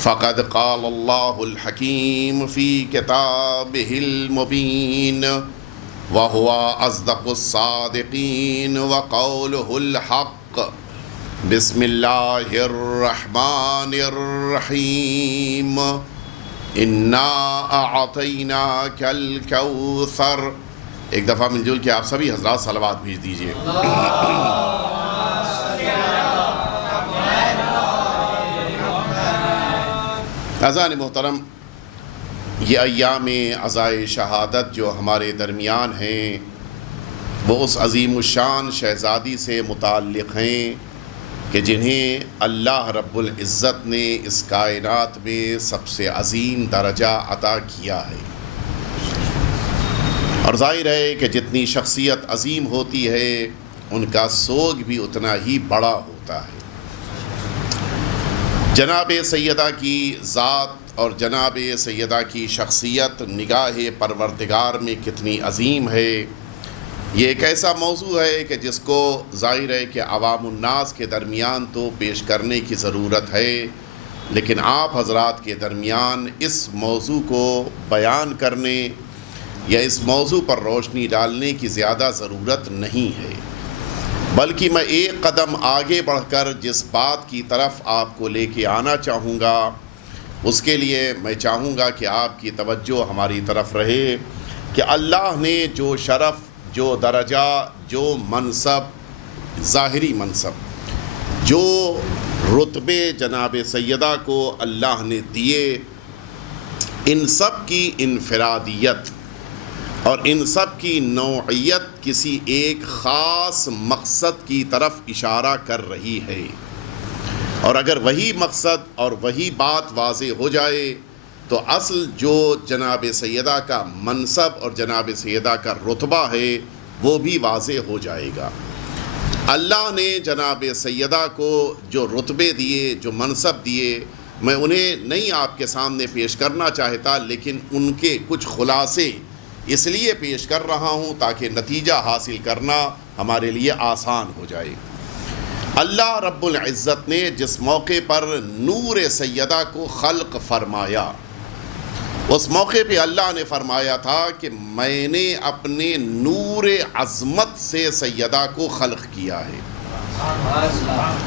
فقد قال اللہ الحکیم فی کتابہ المبین وہو اصدق الصادقین وقولہ الحق بسم اللہ الرحمن الرحیم انا اعطیناک الکوثر۔ ایک دفعہ مل جل کے آپ سبھی حضرات صلوات بھیج دیجئے۔ عزیزان محترم، یہ ایام عزائے شہادت جو ہمارے درمیان ہیں وہ اس عظیم الشان شہزادی سے متعلق ہیں کہ جنہیں اللہ رب العزت نے اس کائنات میں سب سے عظیم درجہ عطا کیا ہے، اور ظاہر ہے کہ جتنی شخصیت عظیم ہوتی ہے ان کا سوگ بھی اتنا ہی بڑا ہوتا ہے۔ جناب سیدہ کی ذات اور جناب سیدہ کی شخصیت نگاہ پروردگار میں کتنی عظیم ہے، یہ ایک ایسا موضوع ہے کہ جس کو ظاہر ہے کہ عوام الناس کے درمیان تو پیش کرنے کی ضرورت ہے، لیکن آپ حضرات کے درمیان اس موضوع کو بیان کرنے یا اس موضوع پر روشنی ڈالنے کی زیادہ ضرورت نہیں ہے، بلکہ میں ایک قدم آگے بڑھ کر جس بات کی طرف آپ کو لے کے آنا چاہوں گا اس کے لیے میں چاہوں گا کہ آپ کی توجہ ہماری طرف رہے کہ اللہ نے جو شرف، جو درجہ، جو منصب، ظاہری منصب، جو رتبے جناب سیدہ کو اللہ نے دیے، ان سب کی انفرادیت اور ان سب کی نوعیت کسی ایک خاص مقصد کی طرف اشارہ کر رہی ہے، اور اگر وہی مقصد اور وہی بات واضح ہو جائے تو اصل جو جناب سیدہ کا منصب اور جناب سیدہ کا رتبہ ہے وہ بھی واضح ہو جائے گا۔ اللہ نے جناب سیدہ کو جو رتبے دیے، جو منصب دیے، میں انہیں نہیں آپ کے سامنے پیش کرنا چاہتا، لیکن ان کے کچھ خلاصے اس لیے پیش کر رہا ہوں تاکہ نتیجہ حاصل کرنا ہمارے لیے آسان ہو جائے۔ اللہ رب العزت نے جس موقع پر نور سیدہ کو خلق فرمایا، اس موقع پہ اللہ نے فرمایا تھا کہ میں نے اپنے نور عظمت سے سیدہ کو خلق کیا ہے،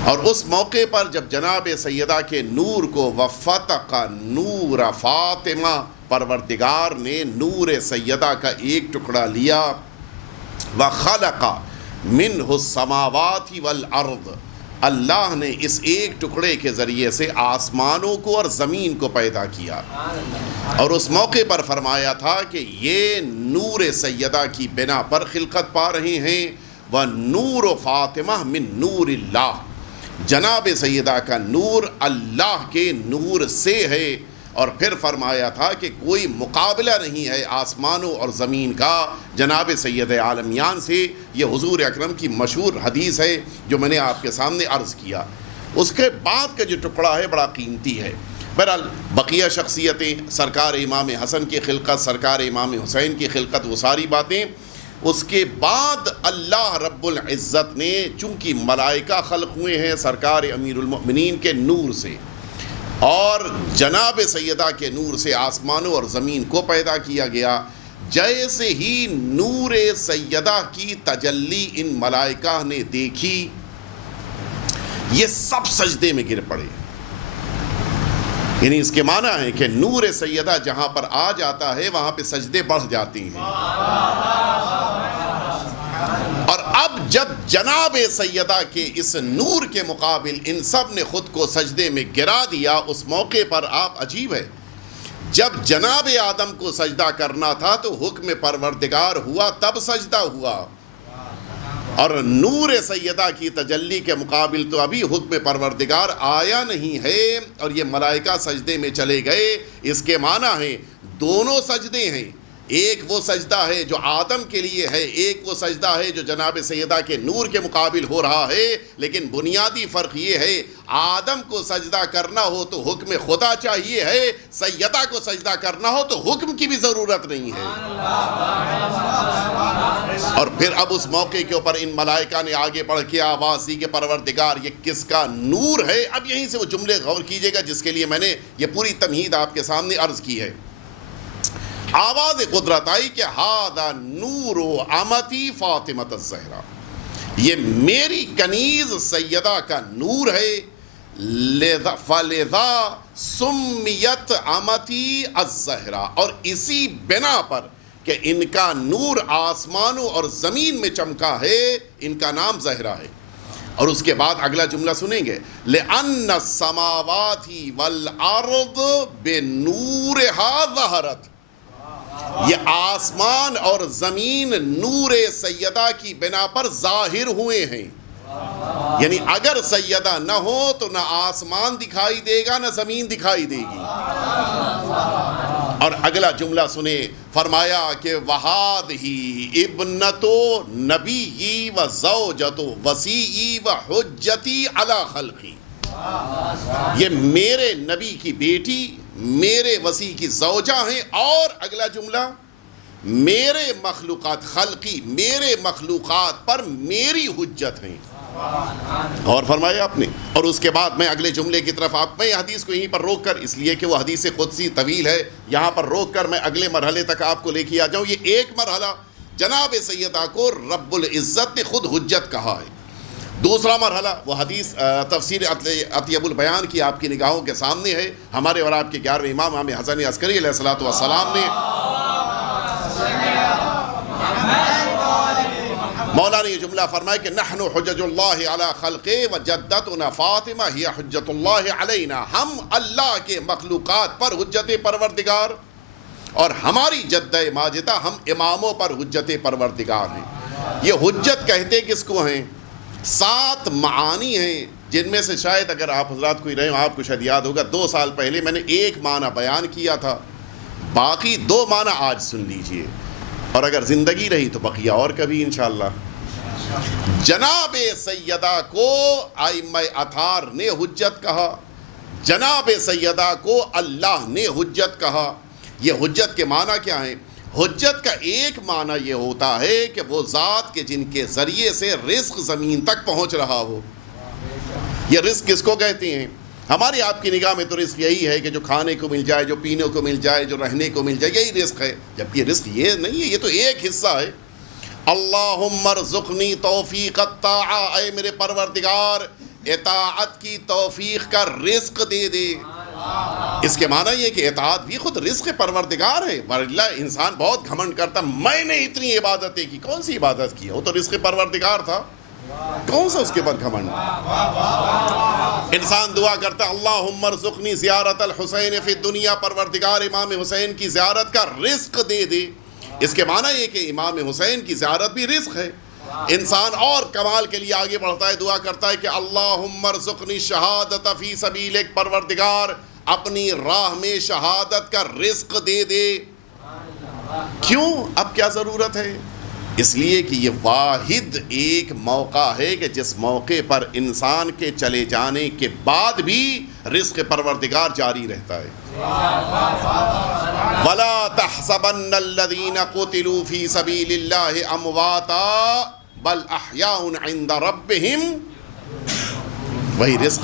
اور اس موقع پر جب جناب سیدہ کے نور کو وفتق نور فاطمہ، پروردگار نے نور سیدہ کا ایک ٹکڑا لیا، وَخَلَقَ مِنْهُ السَّمَاوَاتِ وَالْأَرْضِ، اللہ نے اس ایک ٹکڑے کے ذریعے سے آسمانوں کو اور زمین کو پیدا کیا، اور اس موقع پر فرمایا تھا کہ یہ نور سیدہ کی بنا پر خلقت پا رہے ہیں، وَنُورُ فاطمہ من نور اللہ، جناب سیدہ کا نور اللہ کے نور سے ہے، اور پھر فرمایا تھا کہ کوئی مقابلہ نہیں ہے آسمانوں اور زمین کا جناب سید عالمیان سے۔ یہ حضور اکرم کی مشہور حدیث ہے جو میں نے آپ کے سامنے عرض کیا۔ اس کے بعد کا جو ٹکڑا ہے بڑا قیمتی ہے۔ بہرحال بقیہ شخصیتیں، سرکار امام حسن کی خلقت، سرکار امام حسین کی خلقت، وہ ساری باتیں، اس کے بعد اللہ رب العزت نے چونکہ ملائکہ خلق ہوئے ہیں سرکار امیر المؤمنین کے نور سے، اور جناب سیدہ کے نور سے آسمانوں اور زمین کو پیدا کیا گیا، جیسے ہی نور سیدہ کی تجلی ان ملائکہ نے دیکھی یہ سب سجدے میں گر پڑے۔ یعنی اس کے معنی ہے کہ نور سیدہ جہاں پر آ جاتا ہے وہاں پہ سجدے بڑھ جاتے ہیں، اور اب جب جناب سیدہ کے اس نور کے مقابل ان سب نے خود کو سجدے میں گرا دیا، اس موقع پر آپ عجیب ہے، جب جناب آدم کو سجدہ کرنا تھا تو حکم پروردگار ہوا تب سجدہ ہوا، اور نور سیدہ کی تجلی کے مقابل تو ابھی حکم پروردگار آیا نہیں ہے، اور یہ ملائکہ سجدے میں چلے گئے۔ اس کے معنی ہے دونوں سجدے ہیں، ایک وہ سجدہ ہے جو آدم کے لیے ہے، ایک وہ سجدہ ہے جو جناب سیدہ کے نور کے مقابل ہو رہا ہے، لیکن بنیادی فرق یہ ہے آدم کو سجدہ کرنا ہو تو حکم خدا چاہیے ہے، سیدہ کو سجدہ کرنا ہو تو حکم کی بھی ضرورت نہیں ہے۔ اور پھر اب اس موقع کے اوپر ان ملائکہ نے آگے بڑھ کے آواز دی کہ پروردگار یہ کس کا نور ہے. اب یہیں سے وہ جملے غور کیجئے گا جس کے لیے میں نے یہ پوری تمہید آپ کے سامنے عرض کی ہے. آواز قدرت آئی کہ ہذا نور امتی فاطمۃ الزہرا، یہ میری کنیز سیدہ کا نور ہے. فلذا سمیت امتی الزہرا، اور اسی بنا پر کہ ان کا نور آسمانوں اور زمین میں چمکا ہے ان کا نام زہرا ہے. اور اس کے بعد اگلا جملہ سنیں گے، لأن السماوات والارض بنورها ظہرت، یہ آسمان اور زمین نور سیدہ کی بنا پر ظاہر ہوئے ہیں. یعنی اگر سیدہ نہ ہو تو نہ آسمان دکھائی دے گا نہ زمین دکھائی دے گی. اور اگلا جملہ سنیں، فرمایا کہ وَهَٰذِهِ ابْنَةُ نَبِيِّي وَزَوْجَةُ وَصِيِّي وَحُجَّتِي عَلَىٰ خَلْقِي، یہ میرے نبی کی بیٹی، میرے وصی کی زوجہ ہیں. اور اگلا جملہ، میرے مخلوقات خلقی، میرے مخلوقات پر میری حجت ہیں. اور فرمایا آپ نے. اور اس کے بعد میں اگلے جملے کی طرف میں حدیث کو یہیں پر روک کر، اس لیے کہ وہ حدیث قدسی طویل ہے، یہاں پر روک کر میں اگلے مرحلے تک آپ کو لے کے آ جاؤں. یہ ایک مرحلہ جناب سیدہ کو رب العزت نے خود حجت کہا ہے. دوسرا مرحلہ وہ حدیث تفسیر اطیب البیان کی آپ کی نگاہوں کے سامنے ہے. ہمارے اور آپ کے 11ویں امام امام حسن عسکری علیہ الصلوۃ والسلام نے مولا نے یہ جملہ فرمایا کہ نحن حجج اللہ علی خلقہ وجدتنا فاطمہ ہی حجت اللہ علینا، ہم اللہ کے مخلوقات پر حجت پروردگار اور ہماری جدہ ماجدہ ہم اماموں پر حجت پروردگار ہیں. یہ حجت کہتے کس کو ہیں؟ 7 معانی ہیں جن میں سے شاید اگر آپ حضرات کوئی رہے ہو آپ کو شاید یاد ہوگا 2 سال پہلے میں نے ایک معنی بیان کیا تھا، باقی 2 معنی آج سن لیجئے، اور اگر زندگی رہی تو بقیہ اور کبھی انشاءاللہ. جناب سیدہ کو ائمہ اطہار نے حجت کہا، جناب سیدہ کو اللہ نے حجت کہا. یہ حجت کے معنی کیا ہیں؟ حجت کا ایک معنی یہ ہوتا ہے کہ وہ ذات کے جن کے ذریعے سے رزق زمین تک پہنچ رہا ہو. یہ رزق کس کو کہتے ہیں؟ ہماری آپ کی نگاہ میں تو رزق یہی ہے کہ جو کھانے کو مل جائے، جو پینے کو مل جائے، جو رہنے کو مل جائے، یہی رزق ہے. جبکہ یہ رزق یہ نہیں ہے، یہ تو ایک حصہ ہے. اللہم ارزقنی توفیق الطاعہ، اے میرے پروردگار اطاعت کی توفیق کا رزق دے دے. اس کے معنی یہ کہ اطاعت بھی خود رزق پروردگار ہے. ورنہ انسان بہت گھمنڈ کرتا، میں نے اتنی عبادتیں کی. کون سی عبادت کی؟ وہ تو رزق پروردگار تھا، کون سا اس کے بعد گھمنڈ؟ انسان دعا کرتا اللہم ارزقنی زیارت الحسین فی الدنیا، پروردگار امام حسین کی زیارت کا رزق دے دے. اس کے معنی یہ کہ امام حسین کی زیارت بھی رزق ہے. انسان اور کمال کے لیے آگے بڑھتا ہے، دعا کرتا ہے کہ اللہم ارزقنی شہادت فی سبیلک، پروردگار اپنی راہ میں شہادت کا رزق دے دے. کیوں؟ اب کیا ضرورت ہے؟ اس لیے کہ یہ واحد ایک موقع ہے کہ جس موقع پر انسان کے چلے جانے کے بعد بھی رزق پروردگار جاری رہتا ہے. وَلَا تَحْسَبَنَّ الَّذِينَ قُتِلُوا فِي سَبِيلِ اللَّهِ أَمْوَاتًا بَلْ أَحْيَاءٌ عِندَ رَبِّهِمْ. وہی رزق،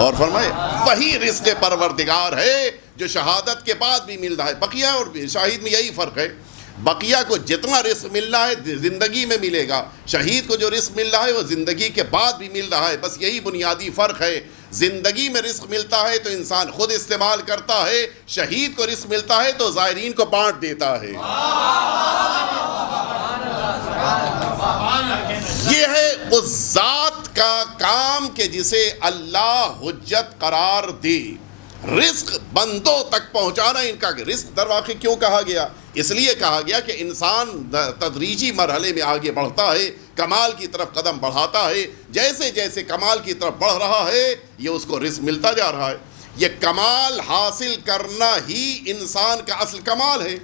اور فرمائے وہی رزق پروردگار ہے جو شہادت کے بعد بھی مل رہا ہے. بقیہ اور شاہد میں یہی فرق ہے، بقیہ کو جتنا رزق مل رہا ہے زندگی میں ملے گا، شہید کو جو رزق مل رہا ہے وہ زندگی کے بعد بھی مل رہا ہے. بس یہی بنیادی فرق ہے. زندگی میں رزق ملتا ہے تو انسان خود استعمال کرتا ہے، شہید کو رزق ملتا ہے تو زائرین کو بانٹ دیتا ہے. یہ ہے اس ذات کا کام کہ جسے اللہ حجت قرار دے. رزق بندوں تک پہنچانا ان کا رزق در واقع کیوں کہا گیا؟ اس لیے کہا گیا کہ انسان تدریجی مرحلے میں آگے بڑھتا ہے، کمال کی طرف قدم بڑھاتا ہے. جیسے جیسے کمال کی طرف بڑھ رہا ہے یہ اس کو رزق ملتا جا رہا ہے. یہ کمال حاصل کرنا ہی انسان کا اصل کمال ہے،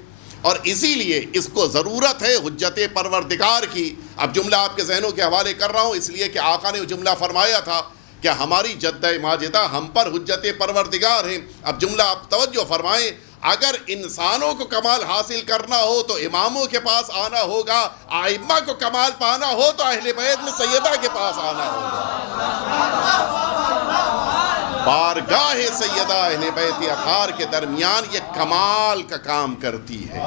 اور اسی لیے اس کو ضرورت ہے حجت پروردگار کی. اب جملہ آپ کے ذہنوں کے حوالے کر رہا ہوں اس لیے کہ آقا نے وہ جملہ فرمایا تھا کہ ہماری جدہ ماجدہ ہم پر حجت پروردگار ہیں۔ اب جملہ آپ توجہ فرمائیں، اگر انسانوں کو کمال حاصل کرنا ہو تو اماموں کے پاس آنا ہوگا، ائمہ کو کمال پانا ہو تو اہل بیت میں سیدہ کے پاس آنا ہوگا۔ بارگاہ سیدہ اہل بیت اطہار کے درمیان یہ کمال کا کام کرتی ہے۔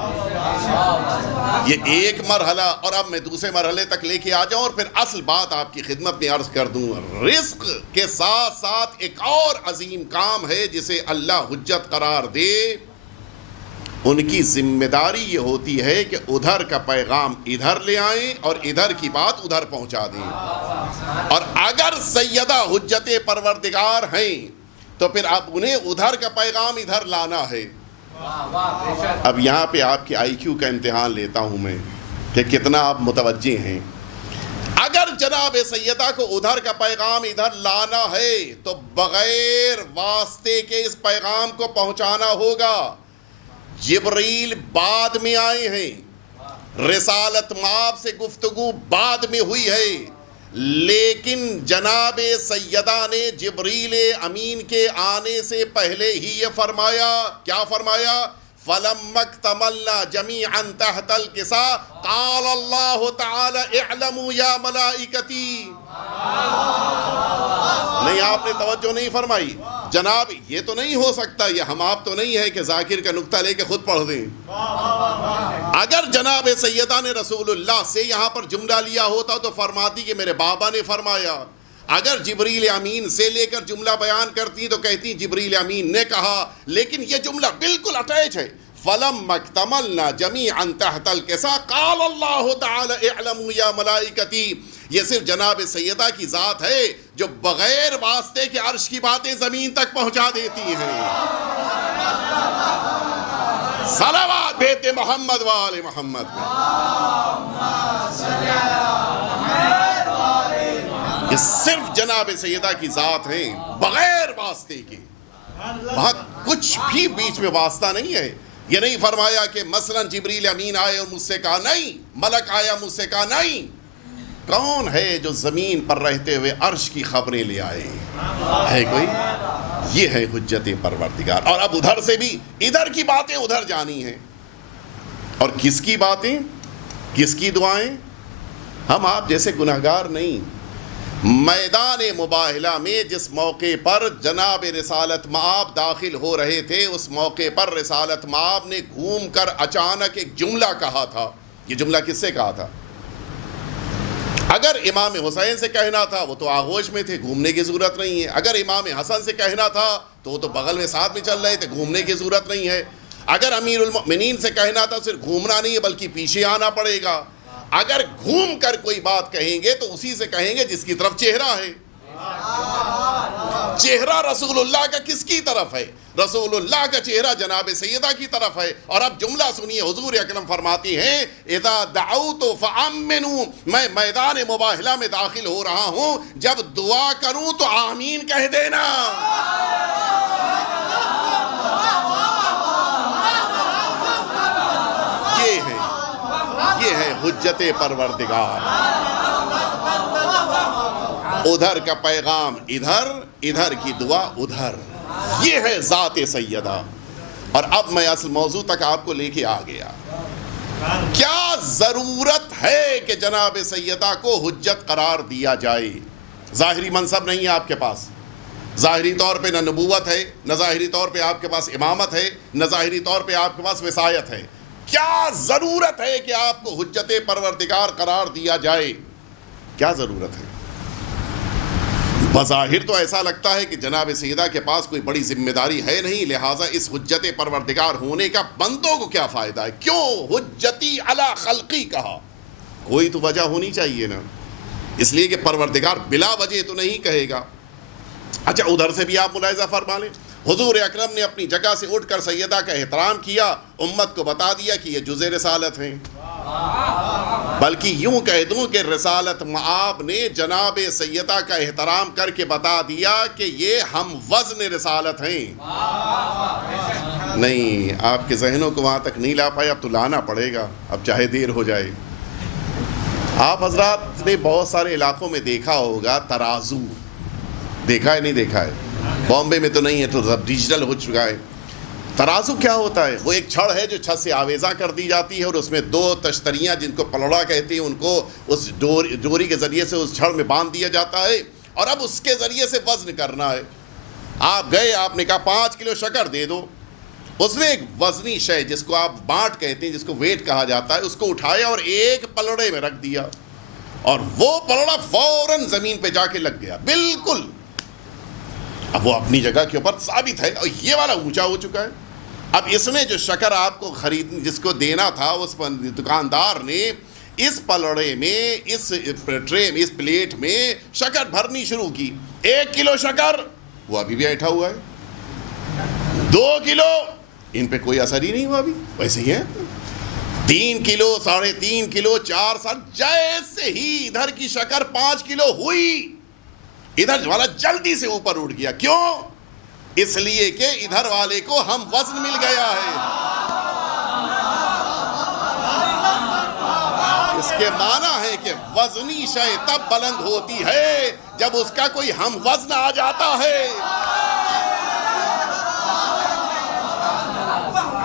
یہ ایک مرحلہ، اور اب میں دوسرے مرحلے تک لے کے آ جاؤں اور پھر اصل بات آپ کی خدمت میں عرض کر دوں۔ رزق کے ساتھ ساتھ ایک اور عظیم کام ہے جسے اللہ حجت قرار دے، ان کی ذمہ داری یہ ہوتی ہے کہ ادھر کا پیغام ادھر لے آئیں اور ادھر کی بات ادھر پہنچا دیں۔ اور اگر سیدہ حجت پروردگار ہیں تو پھر اب انہیں ادھر کا پیغام ادھر لانا ہے۔ اب یہاں پہ آپ کی آئی کیو کا امتحان لیتا ہوں میں کہ کتنا آپ متوجہ ہیں۔ اگر جناب سیدہ کو ادھر کا پیغام ادھر لانا ہے تو بغیر واسطے کے اس پیغام کو پہنچانا ہوگا۔ جبریل بعد میں آئے ہیں، رسالت مآب سے گفتگو بعد میں ہوئی ہے، لیکن جناب سیدہ نے جبریل امین کے آنے سے پہلے ہی یہ فرمایا، کیا فرمایا؟ فَلَمَّا اكْتَمَلْنَا جَمِيعًا تَحْتَ الْكِسَاءِ قَالَ اللَّهُ تَعَالَى اعْلَمُوا يَا مَلَائِكَتِي۔ نہیں، آپ نے توجہ نہیں فرمائی۔ جناب یہ تو نہیں ہو سکتا، یہ ہم آپ تو نہیں ہے کہ ذاکر کا نقطہ لے کے خود پڑھ دیں۔ اگر جناب سیدہ نے رسول اللہ سے یہاں پر جملہ لیا ہوتا تو فرماتی کہ میرے بابا نے فرمایا۔ اگر جبریل امین سے لے کر جملہ بیان کرتی تو کہتی جبریل امین نے کہا، لیکن یہ جملہ بالکل اٹیچ ہے۔ فَلَمَّا اكْتَمَلْنَا جَمِيعًا تَحْتَ الْكِسَاءِ قَالَ اللَّهُ تَعَالَى اعْلَمُوا يَا مَلَائِكَتِي۔ یہ صرف جناب سیدہ کی ذات ہے جو بغیر واسطے کے عرش کی باتیں زمین تک پہنچا دیتی ہیں۔ صلوات بیت محمد وآل محمد میں۔ یہ صرف جناب سیدہ کی ذات ہیں بغیر واسطے کے، وہاں کچھ بھی بیچ میں واسطہ نہیں ہے۔ یہ نہیں فرمایا کہ مثلا جبریل امین آئے اور مجھ سے کہا، نہیں، ملک آیا مجھ سے کہا، نہیں۔ کون ہے جو زمین پر رہتے ہوئے عرش کی خبریں لے آئے؟ ہے کوئی؟ یہ ہے حجت پروردگار۔ اور اب ادھر سے بھی ادھر کی باتیں ادھر جانی ہیں۔ اور کس کی باتیں، کس کی دعائیں؟ ہم آپ جیسے گناہگار نہیں۔ میدان مباہلہ میں جس موقع پر جناب رسالت مآب داخل ہو رہے تھے، اس موقع پر رسالت مآب نے گھوم کر اچانک ایک جملہ کہا تھا۔ یہ جملہ کس سے کہا تھا؟ اگر امام حسین سے کہنا تھا وہ تو آغوش میں تھے، گھومنے کی ضرورت نہیں ہے۔ اگر امام حسن سے کہنا تھا تو وہ تو بغل میں ساتھ میں چل رہے تھے، گھومنے کی ضرورت نہیں ہے۔ اگر امیر المؤمنین سے کہنا تھا صرف گھومنا نہیں ہے بلکہ پیچھے آنا پڑے گا۔ اگر گھوم کر کوئی بات کہیں گے تو اسی سے کہیں گے جس کی طرف چہرہ ہے۔ چہرہ رسول اللہ کا کس کی طرف ہے؟ رسول اللہ کا چہرہ جناب سیدہ کی طرف ہے۔ اور اب جملہ سنیے، حضور اکرم فرماتی ہیں اذا دعوت فامنوا، میں میدان مباہلہ میں داخل ہو رہا ہوں، جب دعا کروں تو آمین کہہ دینا۔ یہ ہے حجت پروردگار۔ ادھر کا پیغام ادھر، ادھر کی دعا ادھر، یہ ہے ذات سیدہ۔ اور اب میں اصل موضوع تک آپ کو لے کے آ گیا۔ کیا ضرورت ہے کہ جناب سیدہ کو حجت قرار دیا جائے؟ ظاہری منصب نہیں ہے آپ کے پاس، ظاہری طور پہ نہ نبوت ہے، نہ ظاہری طور پہ آپ کے پاس امامت ہے، نہ ظاہری طور پہ آپ کے پاس وصایت ہے۔ کیا ضرورت ہے کہ آپ کو حجت پروردگار قرار دیا جائے؟ کیا ضرورت ہے؟ بظاہر تو ایسا لگتا ہے کہ جناب سیدہ کے پاس کوئی بڑی ذمہ داری ہے نہیں، لہٰذا اس حجت پروردگار ہونے کا بندوں کو کیا فائدہ ہے؟ کیوں حجتی علی خلقی کہا؟ کوئی تو وجہ ہونی چاہیے نا، اس لیے کہ پروردگار بلا وجہ تو نہیں کہے گا۔ اچھا ادھر سے بھی آپ ملاحظہ فرما لیں، حضور اکرم نے اپنی جگہ سے اٹھ کر سیدہ کا احترام کیا، امت کو بتا دیا کہ یہ جزء رسالت ہیں۔ بلکہ یوں کہہ دوں کہ رسالت مآب نے جناب سیدہ کا احترام کر کے بتا دیا کہ یہ ہم وزن رسالت ہیں۔ نہیں، آپ کے ذہنوں کو وہاں تک نہیں لا پائے، اب تو لانا پڑے گا، اب چاہے دیر ہو جائے۔ آپ حضرات نے بہت سارے علاقوں میں دیکھا ہوگا ترازو، دیکھا ہے نہیں دیکھا ہے؟ بامبے میں تو نہیں ہے، تو سب ڈیجیٹل ہو چکا ہے۔ ترازو کیا ہوتا ہے؟ وہ ایک چھڑ ہے جو چھت سے آویزہ کر دی جاتی ہے، اور اس میں دو تشتریاں جن کو پلڑا کہتے ہیں ان کو اس ڈوری کے ذریعے سے اس چھڑ میں باندھ دیا جاتا ہے، اور اب اس کے ذریعے سے وزن کرنا ہے۔ آپ گئے، آپ نے کہا 5 کلو شکر دے دو، اس نے ایک وزنی شے جس کو آپ بانٹ کہتے ہیں، جس کو ویٹ کہا جاتا ہے، اس کو اٹھایا اور ایک پلڑے میں رکھ دیا، اور وہ پلڑا فوراً زمین پہ جا کے لگ گیا بالکل۔ اب وہ اپنی جگہ کے اوپر ثابت ہے، اور یہ والا اونچا ہو چکا ہے۔ اب اس نے جو شکر آپ کو جس کو دینا تھا، اس دکاندار نے اس پلڑے میں، اس ٹرے میں، اس پلیٹ میں شکر بھرنی شروع کی۔ 1 کلو شکر، وہ ابھی بھی ایٹھا ہوا ہے۔ 2 کلو، ان پہ کوئی اثر ہی نہیں ہوا، ابھی ویسے ہی ہے۔ 3 کلو، 3.5 کلو، 4 سال، جیسے ہی ادھر کی شکر 5 کلو ہوئی، ادھر والا جلدی سے اوپر اٹھ گیا۔ کیوں؟ اس لیے کہ ادھر والے کو ہم وزن مل گیا ہے۔ اس کے معنی ہے کہ وزنی شے تب بلند ہوتی ہے جب اس کا کوئی ہم وزن آ جاتا ہے۔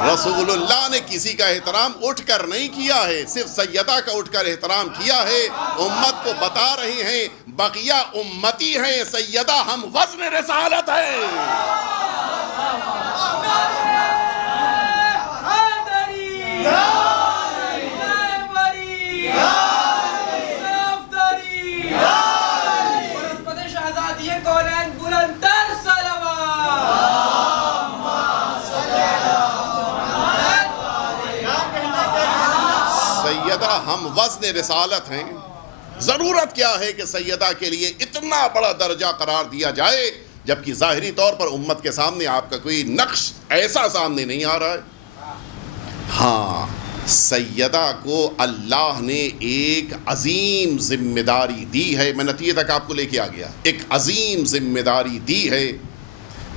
رسول اللہ نے کسی کا احترام اٹھ کر نہیں کیا ہے، صرف سیدہ کا اٹھ کر احترام کیا ہے۔ امت کو بتا رہے ہیں بقیہ امتی ہیں، سیدہ ہم وزن رسالت ہے۔ ہم وزن رسالت ہیں۔ ضرورت کیا ہے کہ سیدہ کے لیے اتنا بڑا درجہ قرار دیا جائے، جبکہ ظاہری طور پر امت کے سامنے آپ کا کوئی نقش ایسا سامنے نہیں آ رہا ہے۔ ہاں، سیدہ کو اللہ نے ایک عظیم ذمہ داری دی ہے۔ میں نتیجے تک آپ کو لے کے آ گیا۔ ایک عظیم ذمہ داری دی ہے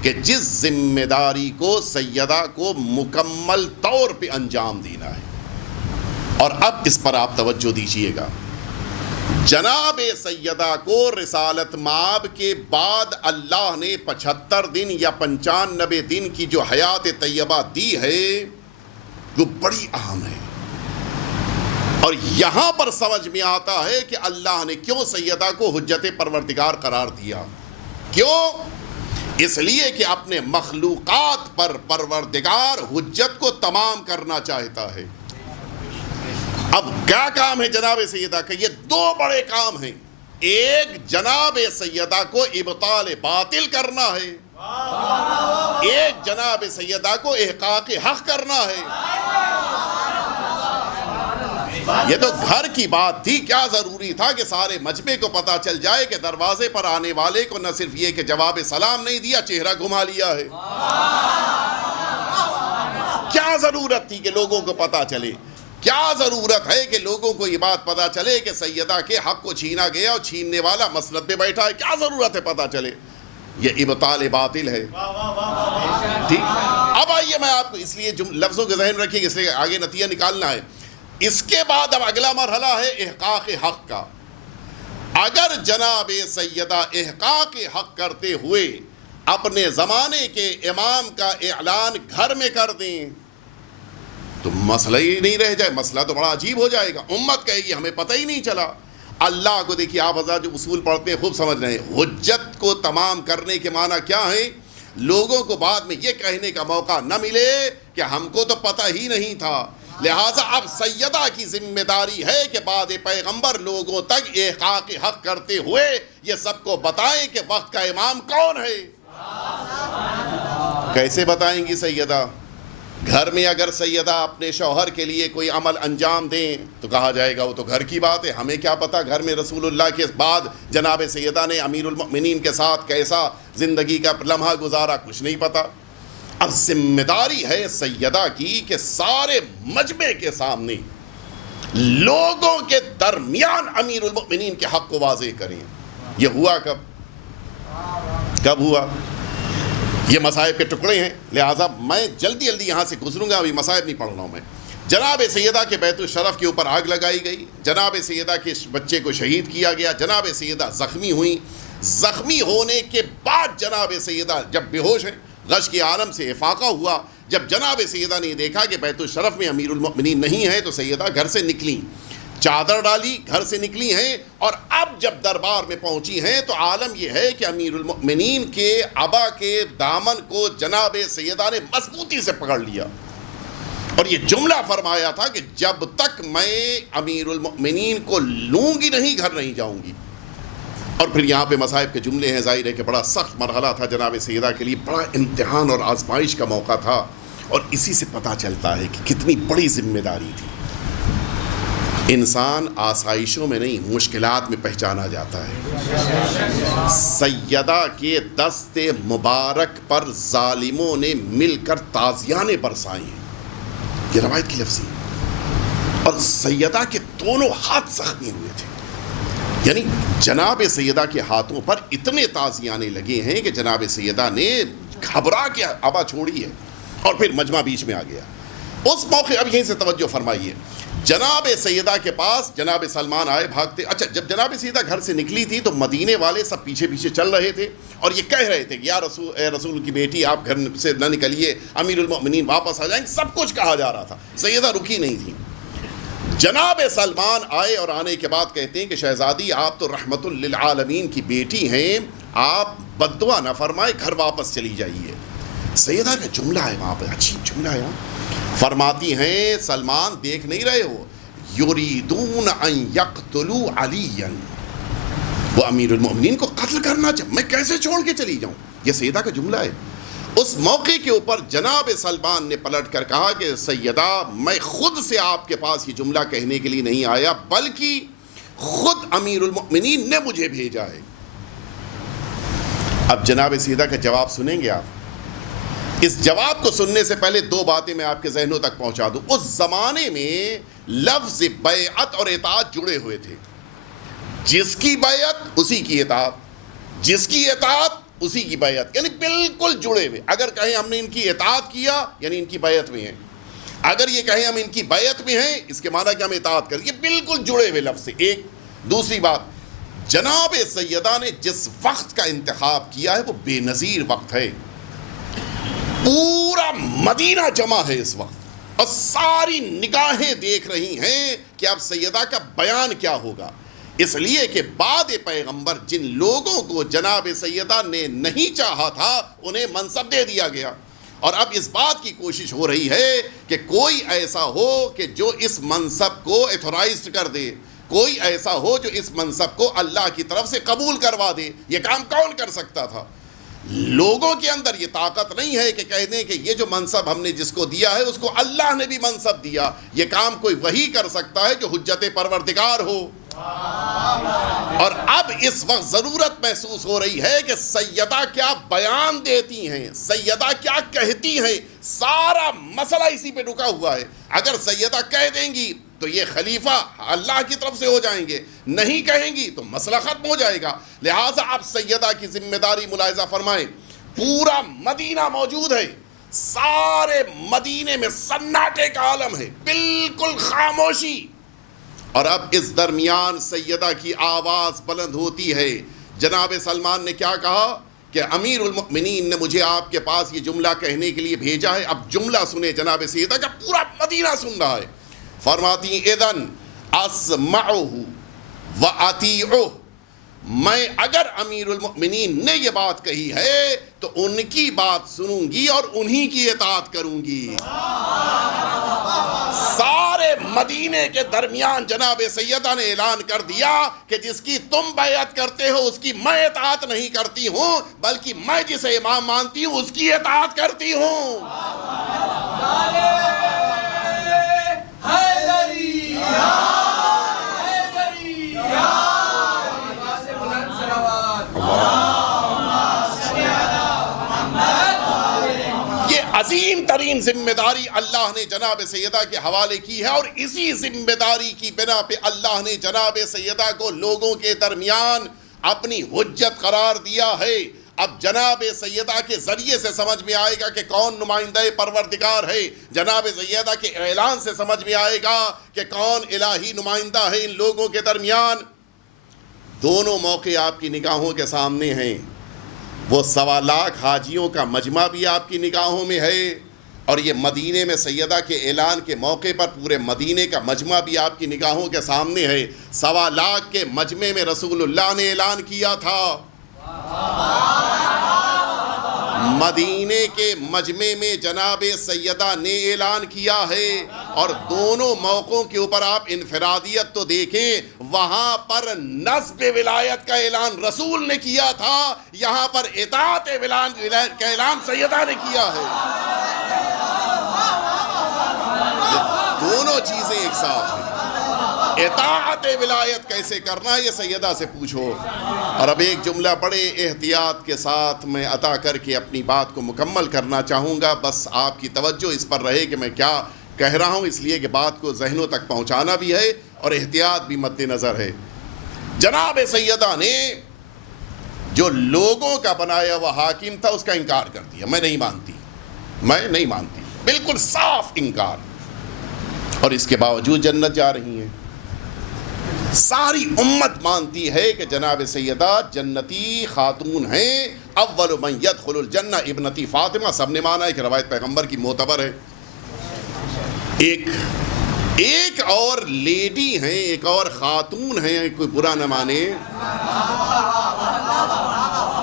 کہ جس ذمہ داری کو سیدہ کو مکمل طور پہ انجام دینا ہے۔ اور اب اس پر آپ توجہ دیجئے گا۔ جناب سیدہ کو رسالت مآب کے بعد اللہ نے 75 دن یا 95 دن کی جو حیات طیبہ دی ہے، وہ بڑی اہم ہے۔ اور یہاں پر سمجھ میں آتا ہے کہ اللہ نے کیوں سیدہ کو حجت پروردگار قرار دیا۔ کیوں؟ اس لیے کہ اپنے مخلوقات پر پروردگار حجت کو تمام کرنا چاہتا ہے۔ اب کیا کام ہے جناب سیدہ کا؟ یہ 2 بڑے کام ہیں۔ ایک، جناب سیدہ کو ابطال باطل کرنا ہے، ایک جناب سیدہ کو احقاق حق کرنا ہے۔ یہ تو گھر کی بات تھی، کیا ضروری تھا کہ سارے مجمع کو پتا چل جائے کہ دروازے پر آنے والے کو نہ صرف یہ کہ جواب سلام نہیں دیا، چہرہ گھما لیا ہے۔ کیا ضرورت تھی کہ لوگوں کو پتا چلے؟ کیا ضرورت ہے کہ لوگوں کو یہ بات پتا چلے کہ سیدہ کے حق کو چھینا گیا اور چھیننے والا مسند پہ بیٹھا ہے؟ کیا ضرورت ہے پتا چلے؟ یہ ابطال باطل ہے۔ ٹھیک، اب آئیے میں آپ کو اس لیے لفظوں کے ذہن رکھیے، اس لیے آگے نتیجہ نکالنا ہے۔ اس کے بعد اب اگلا مرحلہ ہے احقاق حق کا۔ اگر جناب سیدہ احقاق حق کرتے ہوئے اپنے زمانے کے امام کا اعلان گھر میں کر دیں تو مسئلہ ہی نہیں رہ جائے، مسئلہ تو بڑا عجیب ہو جائے گا۔ امت کہے گی ہمیں پتہ ہی نہیں چلا۔ اللہ کو دیکھیے، آپ حضرات جو اصول پڑھتے ہیں خوب سمجھ رہے ہیں، حجت کو تمام کرنے کے معنی کیا ہے؟ لوگوں کو بعد میں یہ کہنے کا موقع نہ ملے کہ ہم کو تو پتہ ہی نہیں تھا۔ لہٰذا اب سیدہ کی ذمہ داری ہے کہ بعد پیغمبر لوگوں تک احقاق حق کرتے ہوئے یہ سب کو بتائیں کہ وقت کا امام کون ہے۔ کیسے بتائیں گی سیدہ؟ گھر میں اگر سیدہ اپنے شوہر کے لیے کوئی عمل انجام دیں تو کہا جائے گا وہ تو گھر کی بات ہے، ہمیں کیا پتہ گھر میں رسول اللہ کے بعد جناب سیدہ نے امیر المؤمنین کے ساتھ کیسا زندگی کا لمحہ گزارا، کچھ نہیں پتہ۔ اب ذمہ داری ہے سیدہ کی کہ سارے مجمع کے سامنے لوگوں کے درمیان امیر المؤمنین کے حق کو واضح کریں۔ یہ ہوا کب ہوا؟ یہ مصائب کے ٹکڑے ہیں، لہٰذا میں جلدی یہاں سے گزروں گا، ابھی مصائب نہیں پڑھ رہا ہوں میں۔ جناب سیدہ کے بیت الشرف کے اوپر آگ لگائی گئی، جناب سیدہ کے بچے کو شہید کیا گیا، جناب سیدہ زخمی ہوئیں، زخمی ہونے کے بعد جناب سیدہ جب بے ہوش ہیں، غش کے عالم سے افاقہ ہوا، جب جناب سیدہ نے دیکھا کہ بیت الشرف میں امیر المؤمنین نہیں ہے تو سیدہ گھر سے نکلی، چادر ڈالی، گھر سے نکلی ہیں، اور اب جب دربار میں پہنچی ہیں تو عالم یہ ہے کہ امیر المؤمنین کے عبا کے دامن کو جناب سیدہ نے مضبوطی سے پکڑ لیا، اور یہ جملہ فرمایا تھا کہ جب تک میں امیر المؤمنین کو لوں گی نہیں گھر نہیں جاؤں گی۔ اور پھر یہاں پہ مصائب کے جملے ہیں، ظاہر ہے کہ بڑا سخت مرحلہ تھا جناب سیدہ کے لیے، بڑا امتحان اور آزمائش کا موقع تھا، اور اسی سے پتہ چلتا ہے کہ کتنی بڑی ذمہ داری تھی۔ انسان آسائشوں میں نہیں مشکلات میں پہچانا جاتا ہے۔ سیدہ کے دست مبارک پر ظالموں نے مل کر تازیانے برسائے ہیں، یہ روایت کی لفظی، اور سیدہ کے دونوں ہاتھ زخمی ہوئے تھے، یعنی جناب سیدہ کے ہاتھوں پر اتنے تازیانے لگے ہیں کہ جناب سیدہ نے گھبرا کے عبا چھوڑی ہے، اور پھر مجمع بیچ میں آ گیا۔ اس موقع اب یہیں سے توجہ فرمائیے، جناب سیدہ کے پاس جناب سلمان آئے بھاگتے۔ اچھا، جب جناب سیدہ گھر سے نکلی تھی تو مدینے والے سب پیچھے پیچھے چل رہے تھے اور یہ کہہ رہے تھے کہ یا اے رسول کی بیٹی آپ گھر سے نہ نکلیے، امیر المؤمنین واپس آ جائیں، سب کچھ کہا جا رہا تھا، سیدہ رکی نہیں تھی۔ جناب سلمان آئے اور آنے کے بعد کہتے ہیں کہ شہزادی آپ تو رحمت للعالمین کی بیٹی ہیں، آپ بد دعا نہ فرمائے، گھر واپس چلی جائیے۔ سیدہ کا جملہ ہے وہاں پہ، عجیب جملہ ہے، فرماتی ہیں سلمان دیکھ نہیں رہے ہو، یریدون ان یقتلوا علیا، وہ امیر المؤمنین کو قتل کرنا چاہتے، میں کیسے چھوڑ کے چلی جاؤں، یہ سیدہ کا جملہ ہے۔ اس موقع کے اوپر جناب سلمان نے پلٹ کر کہا کہ سیدہ میں خود سے آپ کے پاس یہ جملہ کہنے کے لیے نہیں آیا، بلکہ خود امیر المؤمنین نے مجھے بھیجا ہے۔ اب جناب سیدہ کا جواب سنیں گے آپ؟ اس جواب کو سننے سے پہلے دو باتیں میں آپ کے ذہنوں تک پہنچا دوں۔ اس زمانے میں لفظ بیعت اور اطاعت جڑے ہوئے تھے، جس کی بیعت اسی کی اطاعت، جس کی اطاعت اسی کی بیعت، یعنی بالکل جڑے ہوئے۔ اگر کہیں ہم نے ان کی اطاعت کیا یعنی ان کی بیعت میں ہیں، اگر یہ کہیں ہم ان کی بیعت میں ہیں اس کے معنی کہ ہم اطاعت کریں، یہ بالکل جڑے ہوئے لفظ سے۔ ایک دوسری بات، جناب سیدہ نے جس وقت کا انتخاب کیا ہے وہ بے نظیر وقت ہے، پورا مدینہ جمع ہے اس وقت اور ساری نگاہیں دیکھ رہی ہیں کہ اب سیدہ کا بیان کیا ہوگا، اس لیے کہ بعد پیغمبر جن لوگوں کو جناب سیدہ نے نہیں چاہا تھا انہیں منصب دے دیا گیا، اور اب اس بات کی کوشش ہو رہی ہے کہ کوئی ایسا ہو کہ جو اس منصب کو ایتھورائزڈ کر دے، کوئی ایسا ہو جو اس منصب کو اللہ کی طرف سے قبول کروا دے۔ یہ کام کون کر سکتا تھا؟ لوگوں کے اندر یہ طاقت نہیں ہے کہ کہہ دیں کہ یہ جو منصب ہم نے جس کو دیا ہے اس کو اللہ نے بھی منصب دیا۔ یہ کام کوئی وہی کر سکتا ہے جو حجت پروردگار ہو، اور اب اس وقت ضرورت محسوس ہو رہی ہے کہ سیدہ کیا بیان دیتی ہیں، سیدہ کیا کہتی ہیں، سارا مسئلہ اسی پہ رکا ہوا ہے۔ اگر سیدہ کہہ دیں گی تو یہ خلیفہ اللہ کی طرف سے ہو جائیں گے، نہیں کہیں گی تو مسئلہ ختم ہو جائے گا۔ لہٰذا آپ سیدہ کی ذمہ داری ملاحظہ فرمائیں، پورا مدینہ موجود ہے، سارے مدینے میں سناٹے کا عالم ہے، بالکل خاموشی، اور اب اس درمیان سیدہ کی آواز بلند ہوتی ہے۔ جناب سلمان نے کیا کہا کہ امیر المؤمنین نے مجھے آپ کے پاس یہ جملہ کہنے کے لیے بھیجا ہے۔ اب جملہ سنے جناب سیدہ کا، پورا مدینہ سن رہا ہے۔ فرماتی ہیں اذن اسمعہ و اطیعہ، میں اگر امیر المؤمنین نے یہ بات کہی ہے تو ان کی بات سنوں گی اور انہی کی اطاعت کروں گی۔ سارے مدینے کے درمیان جناب سیدہ نے اعلان کر دیا کہ جس کی تم بیعت کرتے ہو اس کی میں اطاعت نہیں کرتی ہوں، بلکہ میں جسے امام مانتی ہوں اس کی اطاعت کرتی ہوں۔ عظیم ترین ذمہ داری اللہ نے جناب سیدہ کے حوالے کی ہے، اور اسی ذمہ داری کی بنا پہ اللہ نے جناب سیدہ کو لوگوں کے درمیان اپنی حجت قرار دیا ہے۔ اب جناب سیدہ کے ذریعے سے سمجھ میں آئے گا کہ کون نمائندہ پروردگار ہے، جناب سیدہ کے اعلان سے سمجھ میں آئے گا کہ کون الہی نمائندہ ہے ان لوگوں کے درمیان۔ دونوں موقع آپ کی نگاہوں کے سامنے ہیں. وہ 1.25 لاکھ حاجیوں کا مجمع بھی آپ کی نگاہوں میں ہے، اور یہ مدینے میں سیدہ کے اعلان کے موقع پر پورے مدینے کا مجمع بھی آپ کی نگاہوں کے سامنے ہے. 1.25 لاکھ کے مجمع میں رسول اللہ نے اعلان کیا تھا، مدینے کے مجمع میں جناب سیدہ نے اعلان کیا ہے. اور دونوں موقعوں کے اوپر آپ انفرادیت تو دیکھیں، وہاں پر نصب ولایت کا اعلان رسول نے کیا تھا، یہاں پر اطاعت ولایت کا اعلان سیدہ نے کیا ہے. دونوں چیزیں ایک ساتھ ہیں. اطاعت ولایت کیسے کرنا ہے یہ سیدہ سے پوچھو. اور اب ایک جملہ بڑے احتیاط کے ساتھ میں عطا کر کے اپنی بات کو مکمل کرنا چاہوں گا، بس آپ کی توجہ اس پر رہے کہ میں کیا کہہ رہا ہوں، اس لیے کہ بات کو ذہنوں تک پہنچانا بھی ہے اور احتیاط بھی مد نظر ہے. جناب سیدہ نے جو لوگوں کا بنایا ہوا حاکم تھا اس کا انکار کر دیا. میں نہیں مانتی، بالکل صاف انکار. اور اس کے باوجود جنت جا رہی ہیں. ساری امت مانتی ہے کہ جناب سیدہ جنتی خاتون ہیں. اول من يدخل الجنہ ابنتی فاطمہ، سب نے مانا ہے کہ روایت پیغمبر کی معتبر ہے. ایک اور لیڈی ہیں، ایک اور خاتون ہیں، کوئی برا نہ مانے،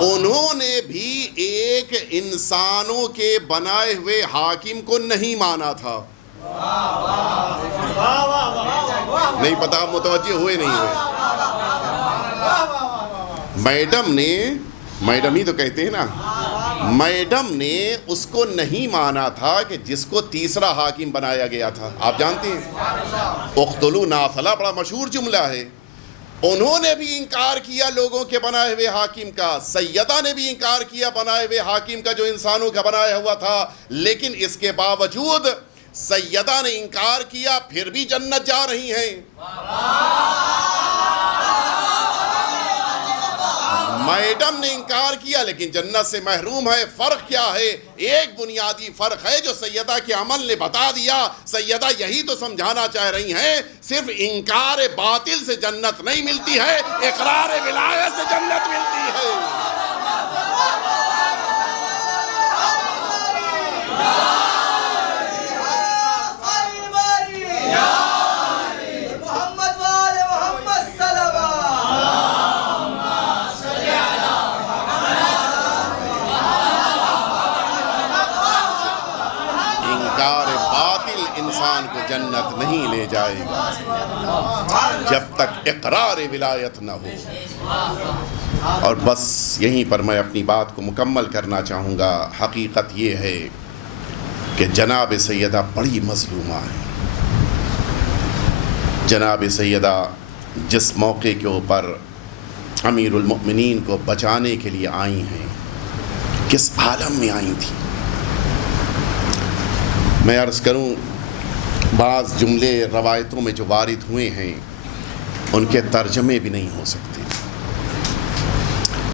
انہوں نے بھی ایک انسانوں کے بنائے ہوئے حاکم کو نہیں مانا تھا. نہیں پتا متوجہ ہوئے نہیں ہوئے. میڈم ہی تو کہتے ہیں نا، میڈم نے اس کو نہیں مانا تھا کہ جس کو تیسرا حاکم بنایا گیا تھا. آپ جانتے ہیں اقتلوا نافلہ بڑا مشہور جملہ ہے. انہوں نے بھی انکار کیا لوگوں کے بنائے ہوئے حاکم کا، سیدہ نے بھی انکار کیا بنائے ہوئے حاکم کا جو انسانوں کا بنایا ہوا تھا. لیکن اس کے باوجود سیدہ نے انکار کیا، پھر بھی جنت جا رہی ہیں. میڈم نے انکار کیا لیکن جنت سے محروم ہے. فرق کیا ہے؟ ایک بنیادی فرق ہے جو سیدہ کے عمل نے بتا دیا. سیدہ یہی تو سمجھانا چاہ رہی ہیں، صرف انکار باطل سے جنت نہیں ملتی ہے، اقرار ولایت سے جنت ملتی ہے. انسان کو جنت نہیں لے جائے گا جب تک اقرار ولایت نہ ہو. اور بس یہیں پر میں اپنی بات کو مکمل کرنا چاہوں گا. حقیقت یہ ہے کہ جناب سیدہ بڑی مظلومہ ہے. جناب سیدہ جس موقع کے اوپر امیر المؤمنین کو بچانے کے لیے آئی ہیں، کس عالم میں آئی تھی. میں عرض کروں، بعض جملے روایتوں میں جو وارد ہوئے ہیں ان کے ترجمے بھی نہیں ہو سکتے.